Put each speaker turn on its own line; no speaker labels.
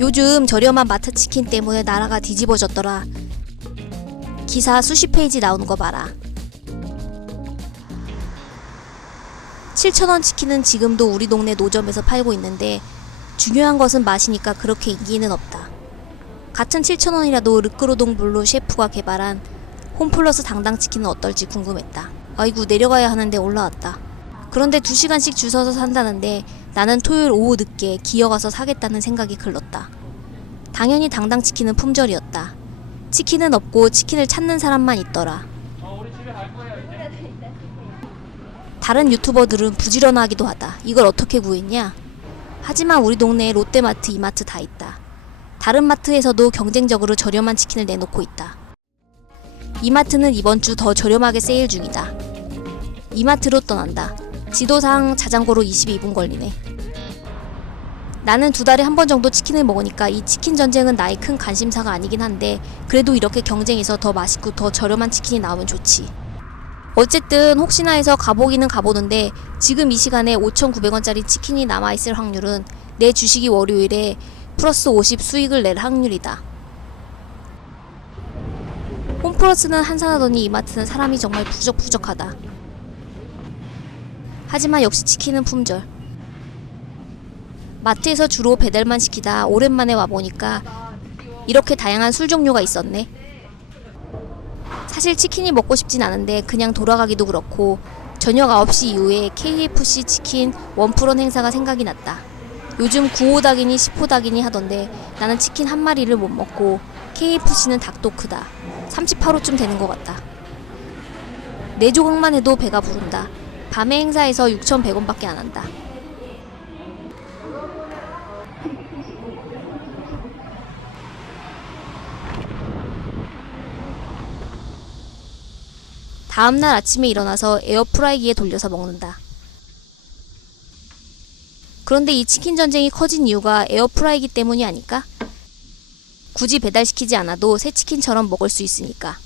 요즘 저렴한 마트 치킨 때문에 나라가 뒤집어졌더라. 기사 수십 페이지 나오는 거 봐라. 7,000원 치킨은 지금도 우리 동네 노점에서 팔고 있는데 중요한 것은 맛이니까 그렇게 인기는 없다. 같은 7,000원이라도 르크로동 블루 셰프가 개발한 홈플러스 당당 치킨은 어떨지 궁금했다. 아이고 내려가야 하는데 올라왔다. 그런데 2시간씩 줄 서서 산다는데 나는 토요일 오후 늦게 기어가서 사겠다는 생각이 글렀다. 당연히 당당 치킨은 품절이었다. 치킨은 없고 치킨을 찾는 사람만 있더라. 다른 유튜버들은 부지런하기도 하다. 이걸 어떻게 구했냐? 하지만 우리 동네에 롯데마트, 이마트 다 있다. 다른 마트에서도 경쟁적으로 저렴한 치킨을 내놓고 있다. 이마트는 이번 주 더 저렴하게 세일 중이다. 이마트로 떠난다. 지도상 자전거로 22분 걸리네. 나는 두 달에 한 번 정도 치킨을 먹으니까 이 치킨 전쟁은 나의 큰 관심사가 아니긴 한데 그래도 이렇게 경쟁해서 더 맛있고 더 저렴한 치킨이 나오면 좋지. 어쨌든 혹시나 해서 가보기는 가보는데 지금 이 시간에 5,900원짜리 치킨이 남아있을 확률은 내 주식이 월요일에 플러스 50 수익을 낼 확률이다. 홈플러스는 한산하더니 이마트는 사람이 정말 부적부적하다. 하지만 역시 치킨은 품절. 마트에서 주로 배달만 시키다 오랜만에 와보니까 이렇게 다양한 술 종류가 있었네. 사실 치킨이 먹고 싶진 않은데 그냥 돌아가기도 그렇고 저녁 9시 이후에 KFC 치킨 원프런 행사가 생각이 났다. 요즘 9호 닭이니 10호 닭이니 하던데 나는 치킨 한 마리를 못 먹고 KFC는 닭도 크다. 38호쯤 되는 것 같다. 네 조각만 해도 배가 부른다. 밤의 행사에서 6,100원밖에 안 한다. 다음날 아침에 일어나서 에어프라이기에 돌려서 먹는다. 그런데 이 치킨 전쟁이 커진 이유가 에어프라이기 때문이 아닐까? 굳이 배달시키지 않아도 새 치킨처럼 먹을 수 있으니까.